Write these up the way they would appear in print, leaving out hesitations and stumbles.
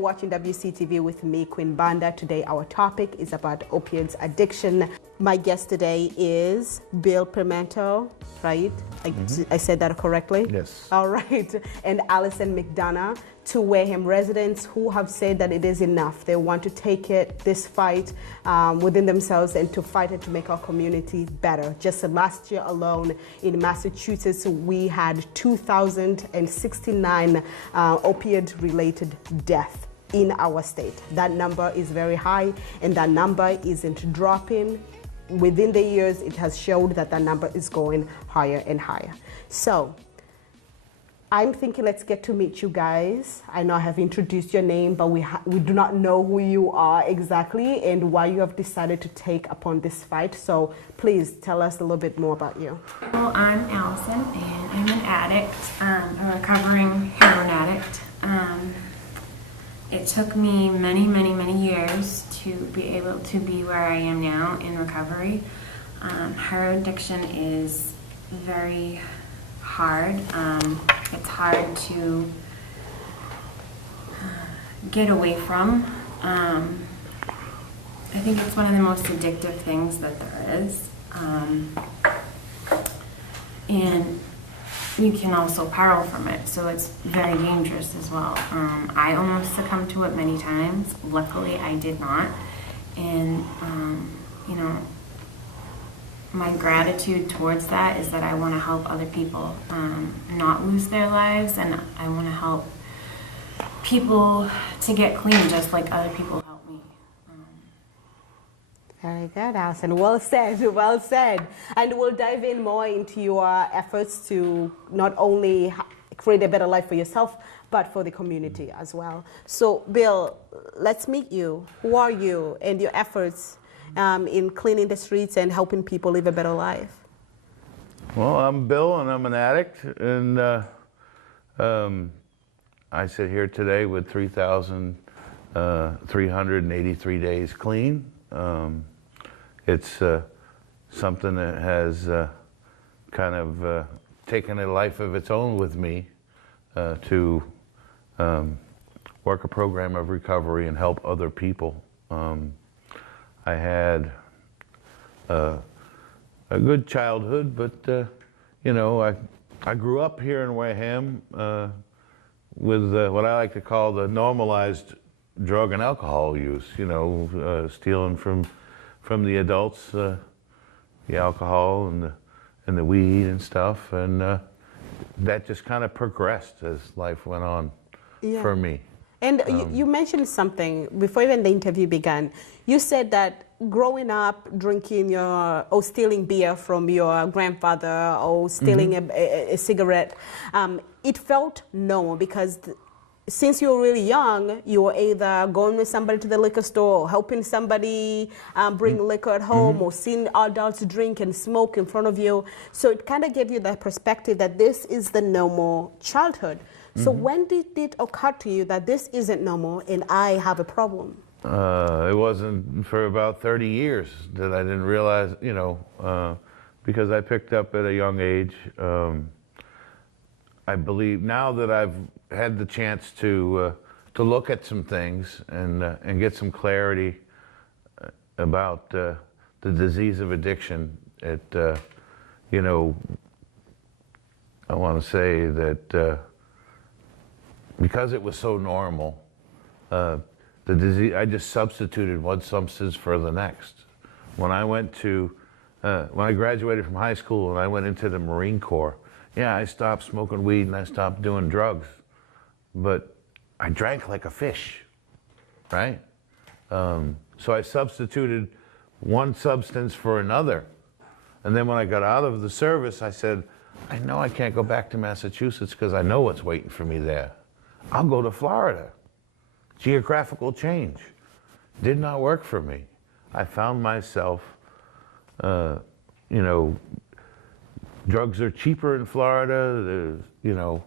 watching WCTV with me, Queen Banda. Today our topic is about opioids addiction. My guest today is Bill Pimento, right? I said that correctly? Yes. All right. And Allison McDonough, two Wareham residents who have said that it is enough. They want to take this fight within themselves and to fight it to make our community better. Just last year alone in Massachusetts, we had 2,069 opioid-related deaths in our state. That number is very high, and that number isn't dropping. Within the years, it has showed that number is going higher and higher. So I'm thinking let's get to meet you guys. I know I have introduced your name, but we do not know who you are exactly and why you have decided to take upon this fight. So please tell us a little bit more about you. Well, I'm Allison, and I'm an addict, a recovering heroin addict. It took me many, many, many years to be able to be where I am now in recovery. Heroin addiction is very hard. It's hard to get away from. I think it's one of the most addictive things that there is. And you can also peril from it, so it's very dangerous as well. I almost succumbed to it many times. Luckily, I did not. And, you know, my gratitude towards that is that I want to help other people not lose their lives, and I want to help people to get clean just like other people help me. Very good, Allison. Well said, well said. And we'll dive in more into your efforts to not only create a better life for yourself, but for the community as well. So, Bill, let's meet you. Who are you and your efforts in cleaning the streets and helping people live a better life? Well, I'm Bill, and I'm an addict, and I sit here today with 3,383 days clean. It's something that has kind of taken a life of its own with me to work a program of recovery and help other people. I had a good childhood, but you know, I grew up here in Wareham with what I like to call the normalized drug and alcohol use. You know, stealing from the adults, the alcohol and the weed and stuff, and that just kind of progressed as life went on for me. And you mentioned something before even the interview began. You said that growing up drinking or stealing beer from your grandfather or stealing a cigarette, it felt normal because since you were really young, you were either going with somebody to the liquor store or helping somebody bring liquor at home or seeing adults drink and smoke in front of you. So it kind of gave you that perspective that this is the normal childhood. So when did it occur to you that this isn't normal and I have a problem? It wasn't for about 30 years that I didn't realize, you know, because I picked up at a young age. I believe now that I've had the chance to look at some things and get some clarity about the disease of addiction. You know, I want to say that because it was so normal, the disease, I just substituted one substance for the next. When I went to, when I graduated from high school and I went into the Marine Corps, yeah, I stopped smoking weed and I stopped doing drugs, but I drank like a fish, right? So I substituted one substance for another. And then when I got out of the service, I said, I know I can't go back to Massachusetts because I know what's waiting for me there. I'll go to Florida. Geographical change did not work for me. I found myself, you know, drugs are cheaper in Florida, you know,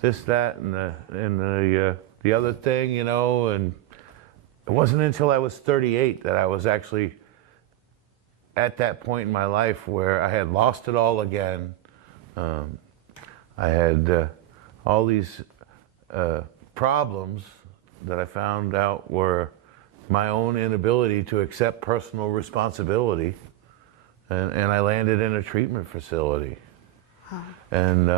this, that, and the other thing, you know, and it wasn't until I was 38 that I was actually at that point in my life where I had lost it all again. I had all these problems that I found out were my own inability to accept personal responsibility, and I landed in a treatment facility. Huh. And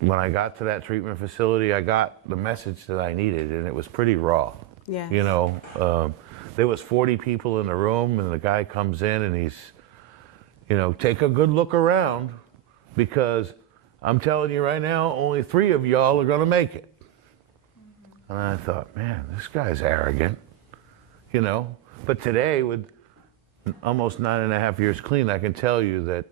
when I got to that treatment facility, I got the message that I needed, and it was pretty raw. Yes. You know, there was 40 people in the room, and the guy comes in and he's, you know, take a good look around, because I'm telling you right now, only 3 of y'all are gonna make it. And I thought, man, this guy's arrogant, you know? But today, with almost 9.5 years clean, I can tell you that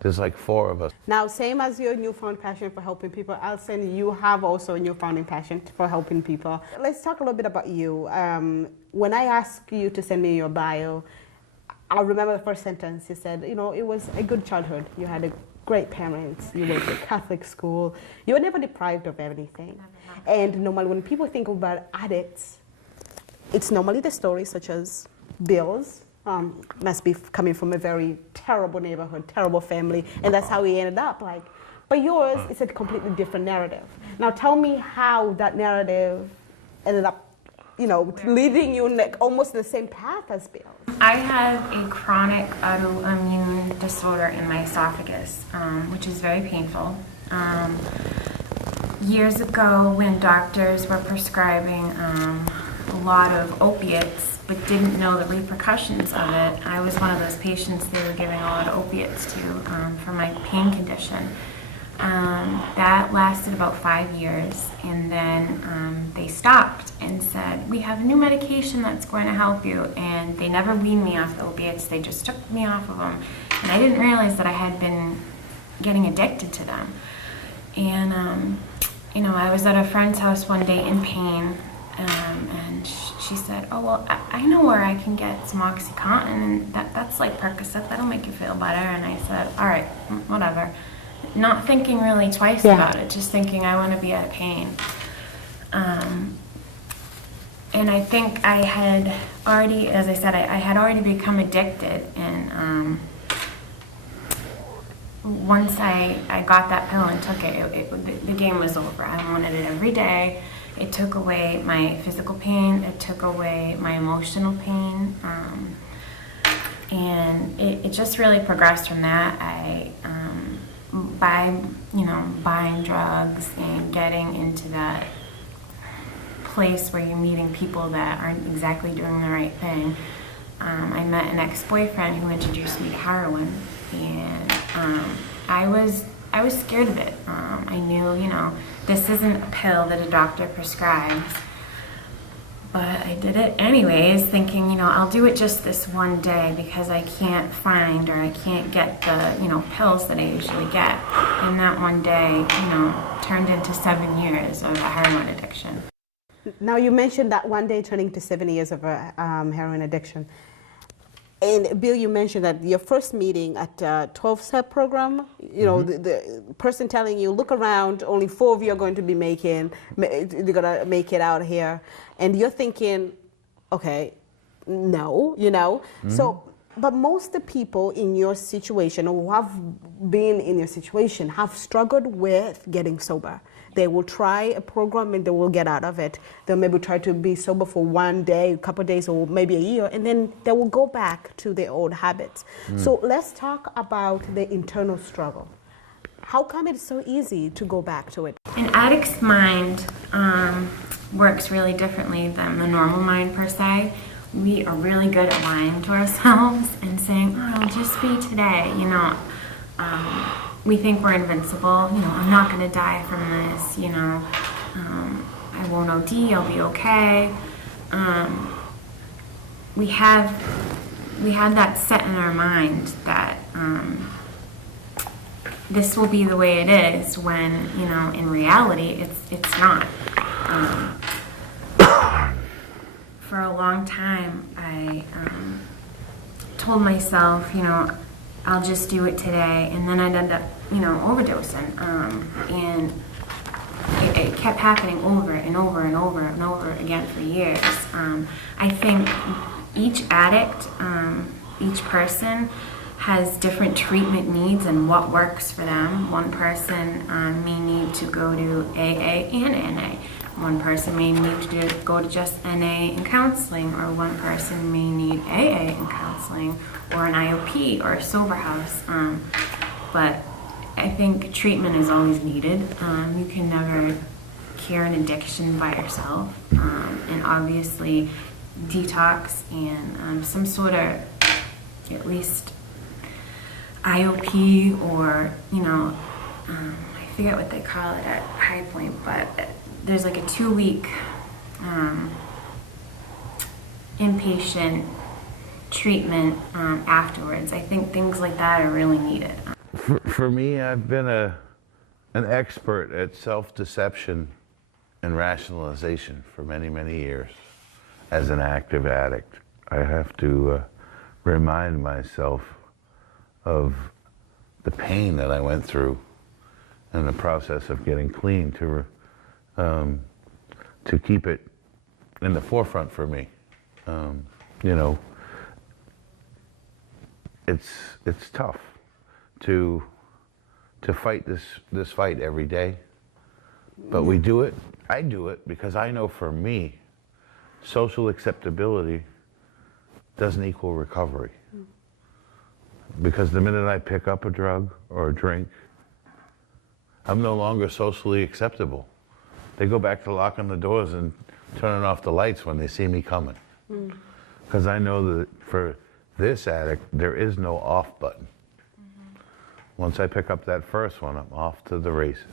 there's like 4 of us. Now, same as your newfound passion for helping people, Alison, you have also a newfound passion for helping people. Let's talk a little bit about you. When I asked you to send me your bio, I remember the first sentence you said, you know, it was a good childhood. You had a great parents. You went to Catholic school. You were never deprived of anything. And normally when people think about addicts, it's normally the stories such as Bill's, must be coming from a very terrible neighborhood, terrible family, and that's how he ended up. Like, but yours is a completely different narrative. Now tell me how that narrative ended up, you know, leading you like almost the same path as Bill's. I have a chronic autoimmune disorder in my esophagus, which is very painful. Years ago, when doctors were prescribing a lot of opiates but didn't know the repercussions of it, I was one of those patients they were giving a lot of opiates to for my pain condition. That lasted about 5 years, and then they stopped and said, we have a new medication that's going to help you, and they never weaned me off the opiates, they just took me off of them, and I didn't realize that I had been getting addicted to them. And you know, I was at a friend's house one day in pain, and she said, oh, well, I know where I can get some OxyContin, and that's like Percocet, that'll make you feel better. And I said, all right, whatever. Not thinking really twice about it, just thinking I want to be out of pain. And I think I had already, as I said, I had already become addicted, and once I got that pill and took it, the game was over. I wanted it every day. It took away my physical pain, it took away my emotional pain, and it just really progressed from that. Buying drugs and getting into that place where you're meeting people that aren't exactly doing the right thing. I met an ex-boyfriend who introduced me to heroin, and I was scared of it. I knew, you know, this isn't a pill that a doctor prescribes, but I did it anyways, thinking, you know, I'll do it just this one day because I can't find or I can't get the, you know, pills that I usually get. And that one day, you know, turned into 7 years of a heroin addiction. Now you mentioned that one day turning to 7 years of a heroin addiction. And Bill, you mentioned that your first meeting at 12-step program, you know, the person telling you, look around, only 4 of you are going to be you're going to make it out here. And you're thinking, okay, no, you know. So, but most of the people in your situation or who have been in your situation have struggled with getting sober. They will try a program and they will get out of it. They'll maybe try to be sober for one day, a couple of days, or maybe a year, and then they will go back to their old habits. So let's talk about the internal struggle. How come it's so easy to go back to it? An addict's mind works really differently than the normal mind per se. We are really good at lying to ourselves and saying, oh, it'll just be today, you know. We think we're invincible, you know, I'm not going to die from this, you know, I won't OD, I'll be okay. We had that set in our mind that this will be the way it is, when, you know, in reality, it's not. For a long time, I told myself, you know, I'll just do it today, and then I'd end up, you know, overdosing, and it kept happening over and over and over and over again for years. I think each addict, each person has different treatment needs and what works for them. One person may need to go to AA and NA. One person may need to go to just NA and counseling, or one person may need AA and counseling, or an IOP, or a sober house. But I think treatment is always needed. You can never cure an addiction by yourself. And obviously, detox and some sort of, at least, IOP, or, I forget what they call it at High Point, but there's like a 2-week inpatient treatment afterwards. I think things like that are really needed. For me, I've been an expert at self-deception and rationalization for many, many years. As an active addict, I have to remind myself of the pain that I went through in the process of getting clean to keep it in the forefront for me. It's tough to fight this fight every day, but we do it. I do it because I know for me, social acceptability doesn't equal recovery. Because the minute I pick up a drug or a drink, I'm no longer socially acceptable. They go back to locking the doors and turning off the lights when they see me coming. Because I know that for this addict, there is no off button. Once I pick up that first one, I'm off to the races.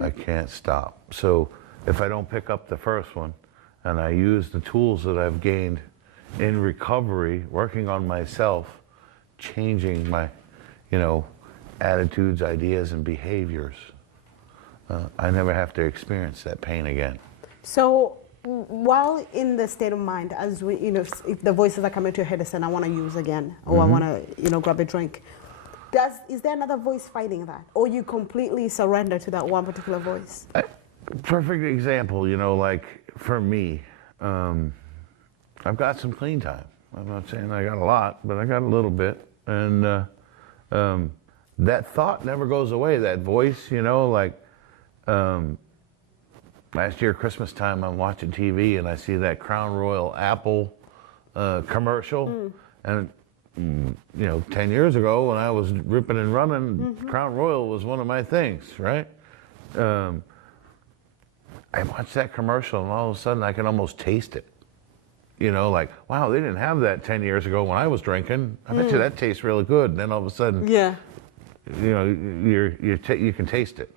I can't stop. So if I don't pick up the first one, and I use the tools that I've gained in recovery, working on myself, changing my, attitudes, ideas, and behaviors, I never have to experience that pain again. So while in the state of mind, as we, if the voices are coming to your head and saying, I want to use again, or I want to, grab a drink, is there another voice fighting that? Or you completely surrender to that one particular voice? Perfect example, like for me, I've got some clean time. I'm not saying I got a lot, but I got a little bit. And that thought never goes away, that voice, last year, Christmas time, I'm watching TV and I see that Crown Royal Apple commercial. And, 10 years ago when I was ripping and running, Crown Royal was one of my things, right? I watched that commercial and all of a sudden I can almost taste it. Wow, they didn't have that 10 years ago when I was drinking. I bet you that tastes really good. And then all of a sudden, you can taste it.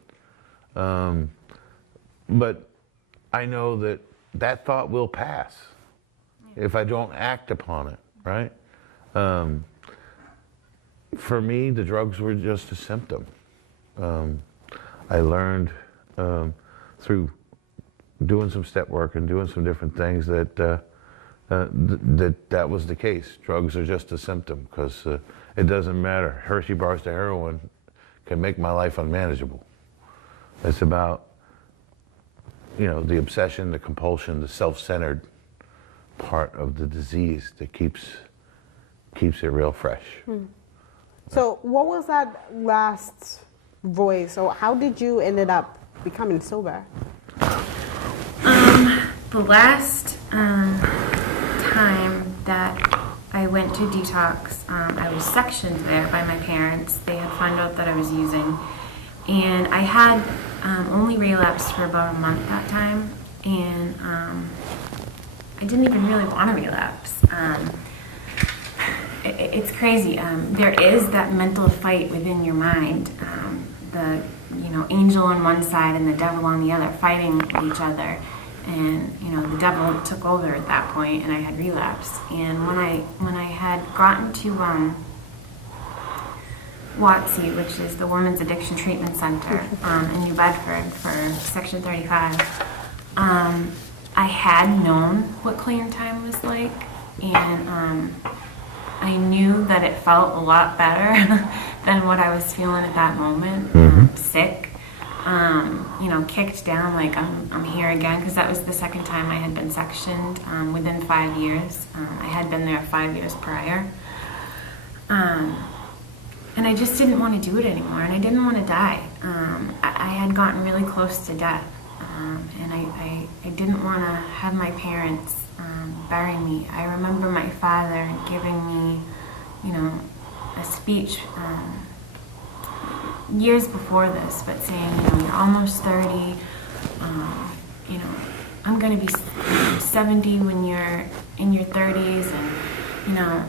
But I know that thought will pass if I don't act upon it, right? For me, the drugs were just a symptom. I learned through doing some step work and doing some different things that that was the case. Drugs are just a symptom, because it doesn't matter. Hershey bars to heroin can make my life unmanageable. It's about, the obsession, the compulsion, the self-centered part of the disease that keeps it real fresh. So what was that last voice, or how did you ended up becoming sober? The last time that I went to detox, I was sectioned there by my parents. They had found out that I was using, and I had only relapsed for about a month that time, and I didn't even really want to relapse. It's crazy. There is that mental fight within your mind, the angel on one side and the devil on the other, fighting each other. And the devil took over at that point, and I had relapsed. And when I had gotten to WATC, which is the Women's Addiction Treatment Center in New Bedford for Section 35, I had known what clean time was like, and I knew that it felt a lot better than what I was feeling at that moment. Sick. Kicked down, like I'm here again, because that was the second time I had been sectioned within 5 years. I had been there 5 years prior. And I just didn't want to do it anymore, and I didn't want to die. I had gotten really close to death, and I didn't want to have my parents bury me. I remember my father giving me, a speech years before this, but saying, you're almost 30, I'm going to be 70 when you're in your 30s, and,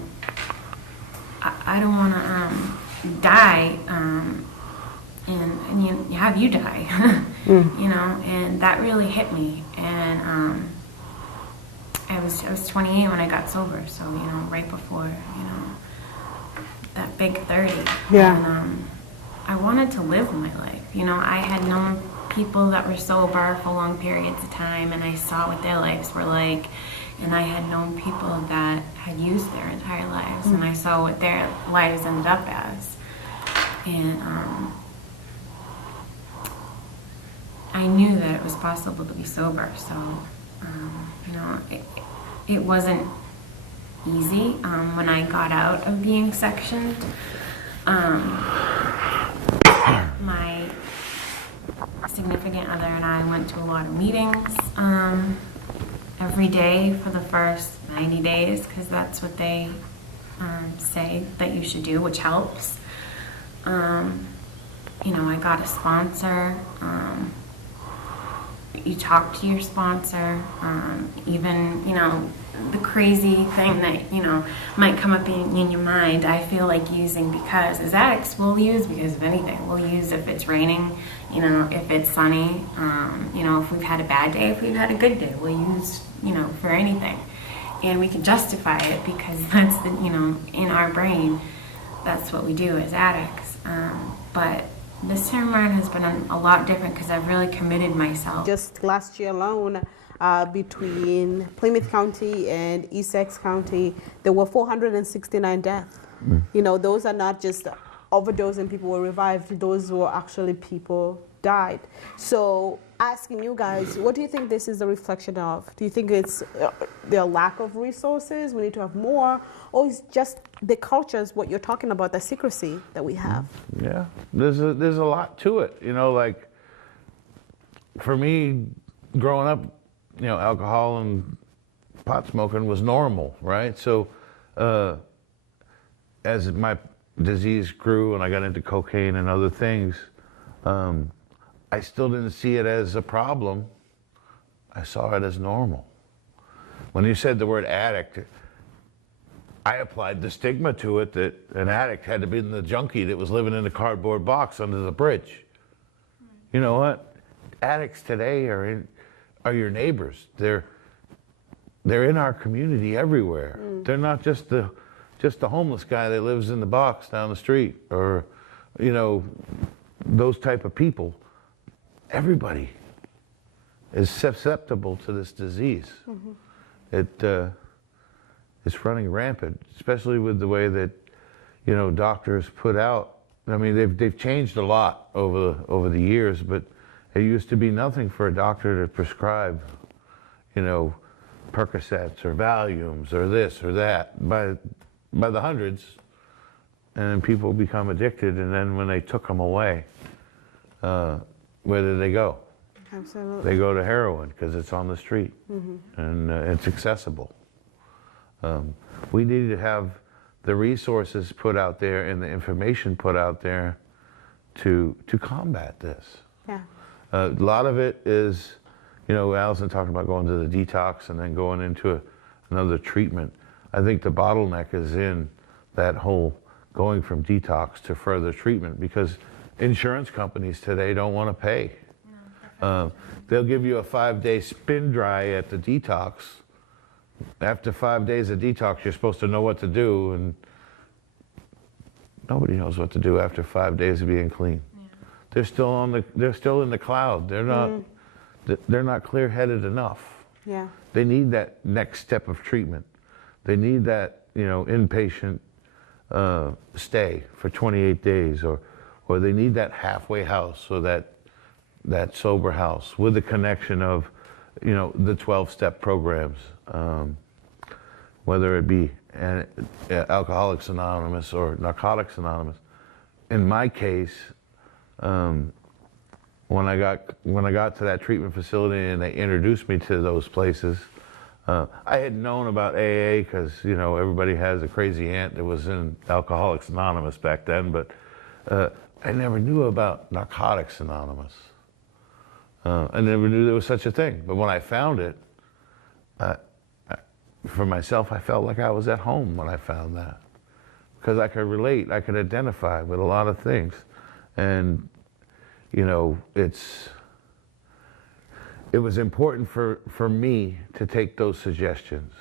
I don't want to die, and have you die, and that really hit me. And I was 28 when I got sober, so right before that big 30. Yeah. And I wanted to live my life. I had known people that were sober for long periods of time, and I saw what their lives were like. And I had known people that had used their entire lives, and I saw what their lives ended up as. And I knew that it was possible to be sober. So, it wasn't easy when I got out of being sectioned. My significant other and I went to a lot of meetings every day for the first 90 days, because that's what they say that you should do, which helps. I got a sponsor. You talk to your sponsor. Even, the crazy thing that, might come up in your mind, I feel like using, because as addicts, we'll use because of anything. We'll use if it's raining, if it's sunny, if we've had a bad day, if we've had a good day, we'll use, for anything. And we can justify it because that's the, in our brain, that's what we do as addicts. But this term run has been a lot different because I've really committed myself. Just last year alone, between Plymouth County and Essex County, there were 469 deaths. Those are not just overdose and people were revived. Those were actually people died. So asking you guys, what do you think this is a reflection of? Do you think it's the lack of resources, we need to have more, or is just the cultures, what you're talking about, the secrecy that we have? Yeah, there's a lot to it. Like for me, growing up, alcohol and pot smoking was normal, right? So as my disease grew and I got into cocaine and other things, I still didn't see it as a problem. I saw it as normal. When you said the word addict, I applied the stigma to it that an addict had to be the junkie that was living in a cardboard box under the bridge. You know what? Addicts today are your neighbors. They're in our community everywhere. They're not just the homeless guy that lives in the box down the street, or those type of people. Everybody is susceptible to this disease. It's running rampant, especially with the way that doctors put out. I mean, they've changed a lot over the years, but it used to be nothing for a doctor to prescribe, Percocets or Valiums or this or that by the hundreds, and then people become addicted, and then when they took them away, where did they go? Absolutely. They go to heroin because it's on the street and it's accessible. We need to have the resources put out there and the information put out there to combat this. Yeah. A lot of it is, Allison talked about going to the detox and then going into another treatment. I think the bottleneck is in that whole going from detox to further treatment, because insurance companies today don't want to pay. They'll give you a 5-day spin dry at the detox. After 5 days of detox, you're supposed to know what to do, and nobody knows what to do after 5 days of being clean. Yeah. They're still in the cloud. They're not clear-headed enough. Yeah. They need that next step of treatment. They need that inpatient stay for 28 days, or they need that halfway house, or that sober house with the connection of the 12-step programs, whether it be and Alcoholics Anonymous or Narcotics Anonymous. In my case, when I got to that treatment facility and they introduced me to those places, I had known about AA because, you know, everybody has a crazy aunt that was in Alcoholics Anonymous back then, but I never knew about Narcotics Anonymous. I never knew there was such a thing. But when I found it, for myself, I felt like I was at home when I found that. Because I could relate, I could identify with a lot of things. And, you know, it was important for me to take those suggestions.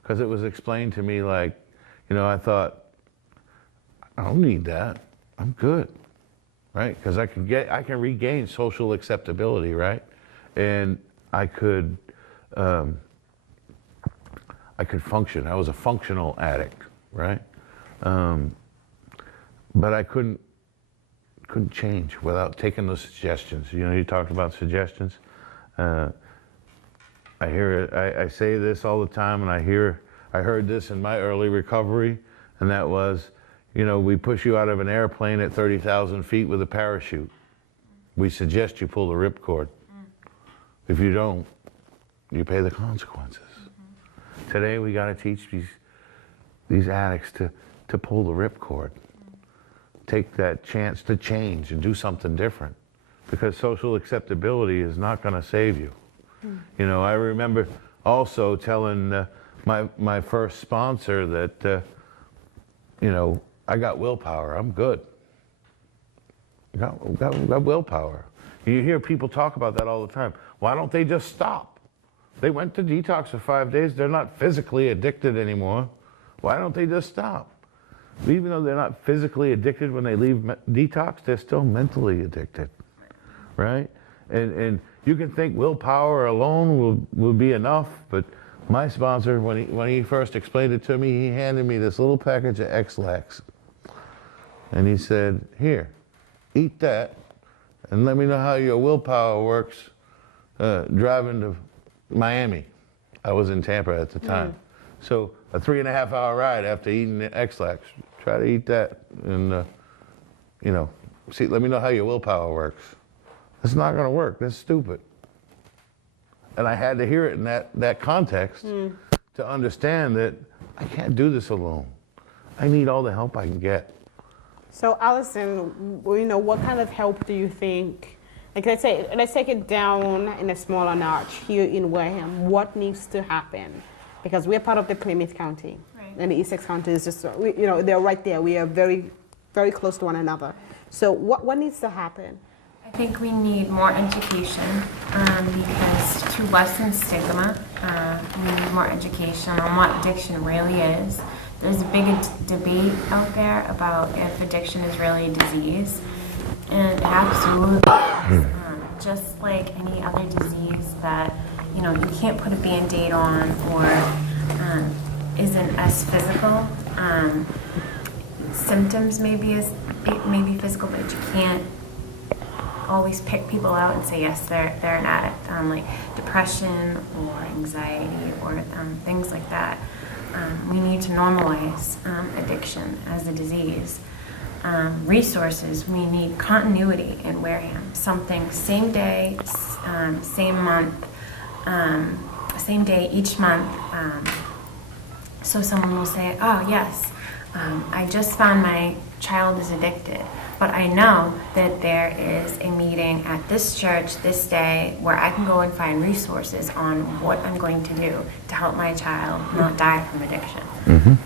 Because it was explained to me like, you know, I thought, I don't need that, I'm good. Right? Because I can regain social acceptability, right? And I could function. I was a functional addict, right? But I couldn't change without taking those suggestions. You know, you talked about suggestions. I hear it. I say this all the time, and I heard this in my early recovery, and that was, you know, we push you out of an airplane at 30,000 feet with a parachute. We suggest you pull the ripcord. If you don't, you pay the consequences. Today we got to teach these addicts to pull the ripcord. Take that chance to change and do something different, because social acceptability is not going to save you. You know, I remember also telling my first sponsor that, you know, I got willpower, I'm good. Got willpower. You hear people talk about that all the time. Why don't they just stop? They went to detox for 5 days, they're not physically addicted anymore. Why don't they just stop? Even though they're not physically addicted when they leave detox, they're still mentally addicted, right? And you can think willpower alone will be enough, but my sponsor, when he first explained it to me, he handed me this little package of X-Lax. And he said, here, eat that, and let me know how your willpower works driving to Miami. I was in Tampa at the time. So a 3.5 hour ride after eating the X-Lax. Try to eat that and, you know, see, let me know how your willpower works. It's not gonna work, that's stupid. And I had to hear it in that context to understand that I can't do this alone. I need all the help I can get. So Allison, you know, what kind of help do you think, like let's take it down in a smaller notch here in Wareham, what needs to happen? Because we're part of the Plymouth County, right, and the Essex County is just, you know, they're right there. We are very, very close to one another. So what needs to happen? I think we need more education because to lessen stigma, we need more education on what addiction really is. There's a big debate out there about if addiction is really a disease, and it absolutely is. Just like any other disease that, you know, you can't put a Band-Aid on or isn't as physical. Symptoms may be physical, but you can't always pick people out and say, yes, they're an addict. Like depression or anxiety or things like that. We need to normalize addiction as a disease. Resources, we need continuity in Wareham. Something same day, same month, same day each month. So someone will say, oh yes, I just found my child is addicted, but I know that there is a meeting at this church this day where I can go and find resources on what I'm going to do to help my child not die from addiction.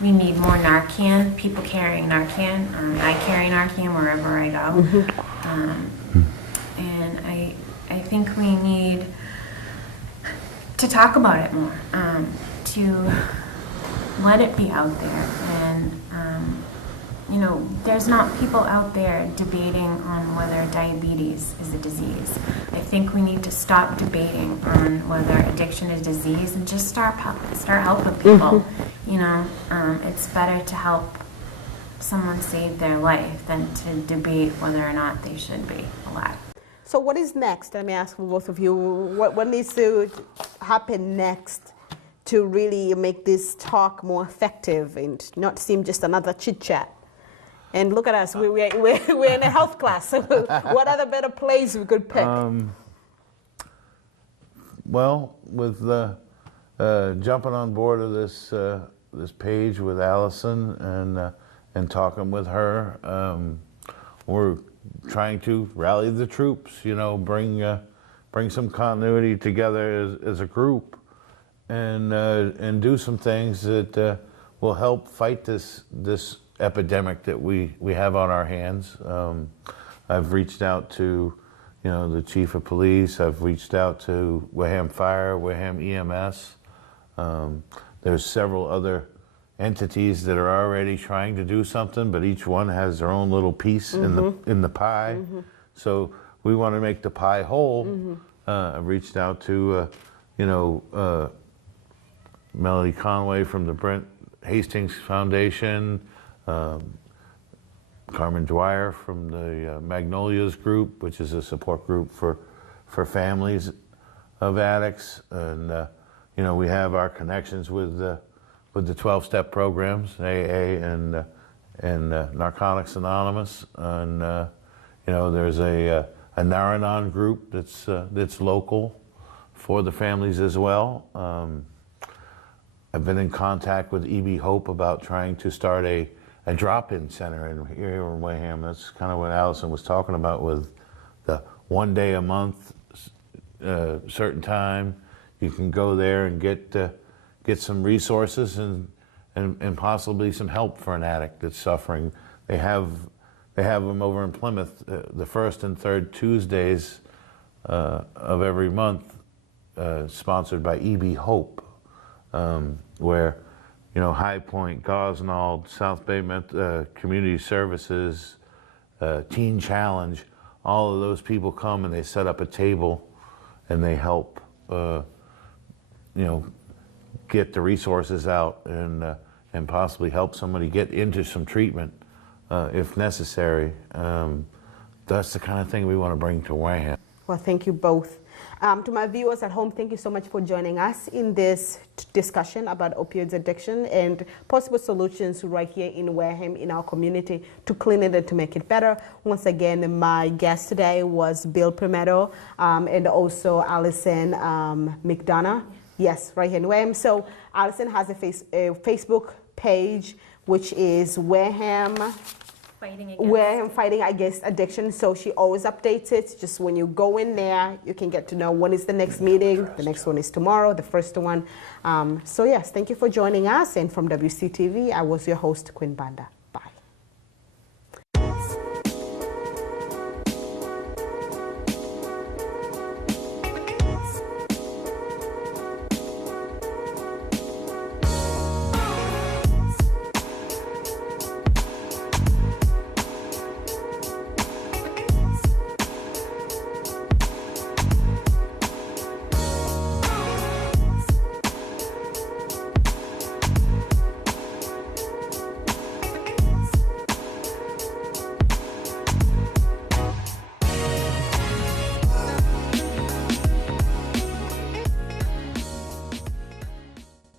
We need more Narcan, people carrying Narcan. I carry Narcan wherever I go. And I think we need to talk about it more, to let it be out there. And, you know, there's not people out there debating on whether diabetes is a disease. I think we need to stop debating on whether addiction is a disease and just start helping people. You know, it's better to help someone save their life than to debate whether or not they should be alive. So what is next? Let me ask for both of you. What needs to happen next to really make this talk more effective and not seem just another chit chat. And look at us, we're in a health class. What other better place we could pick? Well, with jumping on board of this page with Allison and talking with her, we're trying to rally the troops. You know, bring some continuity together as a group, and do some things that will help fight this epidemic that we have on our hands. I've reached out to, you know, the chief of police. I've reached out to Wareham Fire, Wareham EMS. There's several other entities that are already trying to do something, but each one has their own little piece in the pie. So we want to make the pie whole. I've reached out to, you know, Melody Conway from the Brent Hastings Foundation, Carmen Dwyer from the Magnolias Group, which is a support group for families of addicts, and you know, we have our connections with the 12-step programs, AA and Narcotics Anonymous, and you know, there's a Naranon group that's local for the families as well. I've been in contact with EB Hope about trying to start a drop-in center here in Wareham. That's kind of what Allison was talking about, with the 1 day a month, certain time. You can go there and get some resources and possibly some help for an addict that's suffering. They have them over in Plymouth the first and third Tuesdays of every month, sponsored by EB Hope, where, you know, High Point, Gosnold, South Bay Community Services, Teen Challenge, all of those people come and they set up a table and they help, you know, get the resources out and possibly help somebody get into some treatment if necessary. That's the kind of thing we want to bring to Wareham. Well, thank you both. To my viewers at home, thank you so much for joining us in this discussion about opioids addiction and possible solutions right here in Wareham, in our community, to clean it and to make it better. Once again, my guest today was Bill Primetto and also Allison McDonough. Yes, right here in Wareham. So Allison has a Facebook page, which is Wareham Fighting Against Addiction. So she always updates it. Just when you go in there, you can get to know when is the next meeting. The next one is tomorrow, the first one. So yes, thank you for joining us. And from WCTV, I was your host, Quinn Banda.